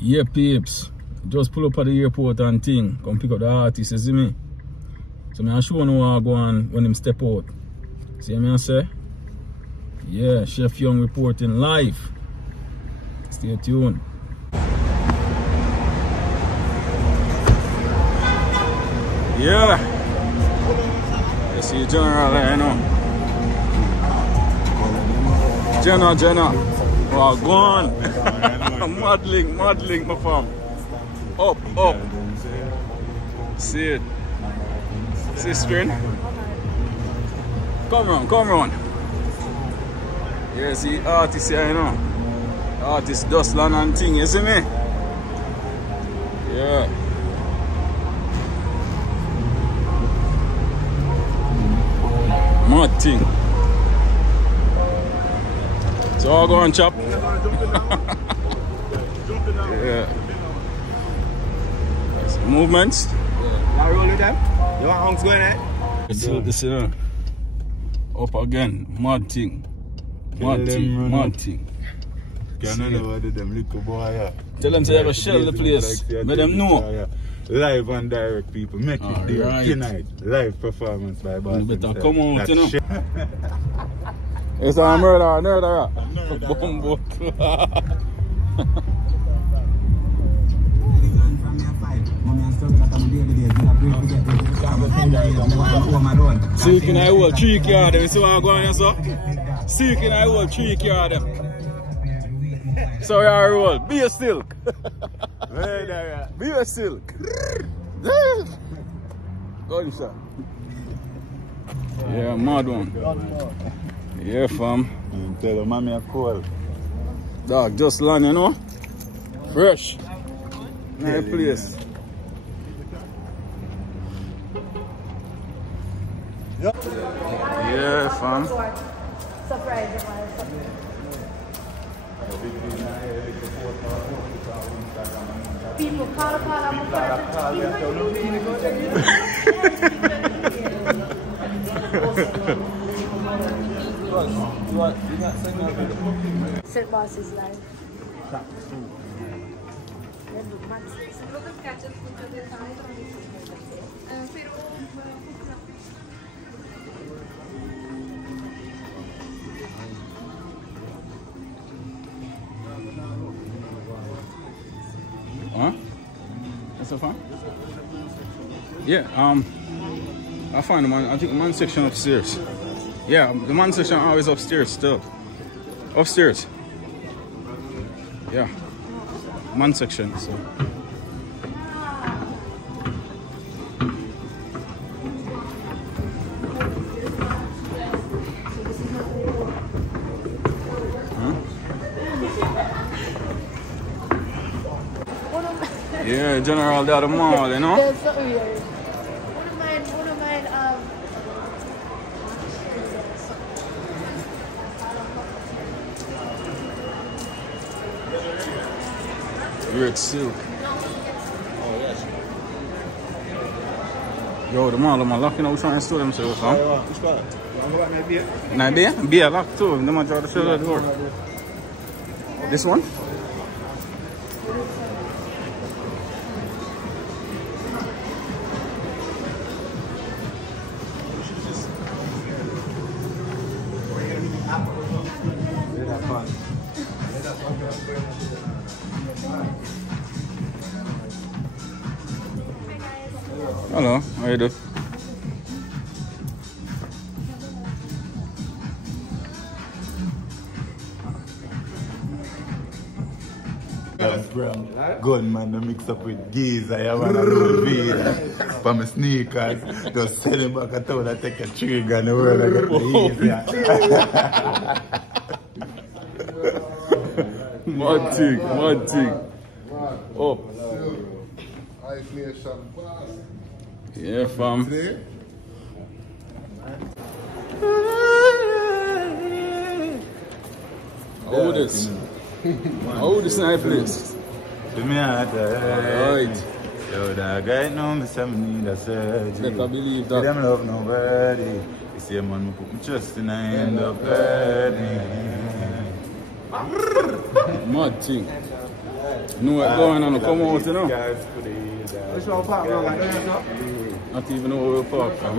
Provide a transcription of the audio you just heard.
Yeah, peeps. Just pull up at the airport and thing. Come pick up the artist, you see me? So I'm sure you want to go on when him step out. See what I say? Yeah, Chef Young reporting live. Stay tuned. Yeah. You see General there, you know. Jenna. Oh, go on. Modeling, my fam. Up. See it. See string. Come round. Yeah, see artists here, you know. Artist Dustland and thing, you see me? Yeah. Mad thing. So I'll go and chop. Yeah. Movements. Now roll with them. You want hunks going there? This up again. Mad thing. Mad thing. Can I never do them little boy, yeah. Tell them to have a shell the place. Let them know. Live and direct, people. Make it there right. tonight. Live performance by Boston. You better come out, you know. It's a murder. Boom. Seeking I will 3 yard them. You see what I'm going on, sir? Seeking I will 3 yard them. So you are roll. Be a silk. Be a silk. Gunshot. Yeah, mad one. Yeah, fam. Tell them mommy I call. Dog, just land, you know. Fresh. Nice place. Yeah, fam. Surprise. People call. St. Boss is live. Huh? That's so fun? Yeah, I find the man, I think the man section upstairs. Yeah, the man section always upstairs still. Upstairs. Yeah. Man section, so. Yeah, General down the mall, you know? That's so weird. One of mine, Red silk. Yo, the mall, I'm locking out trying to steal themselves, huh? Which part? You want to go back to beer? Now there? Beer locked too. They might try to show the door. This one? Hello, how you doing? Gunman to mix up with geese. I have a weed for my sneakers. Just sell him back a town and take a trigger and the world I get the easy. Mad thing. Up. Yeah, fam. How this? How this nice place? To me, Alright. Yo, that guy know me say me need a surgery. Better believe They that. them love nobody. You see a man, me put me trust in, I end up hurting. Mad thing. know what's going on, come out, you know. Which one park now? Like, Not even know where we park from.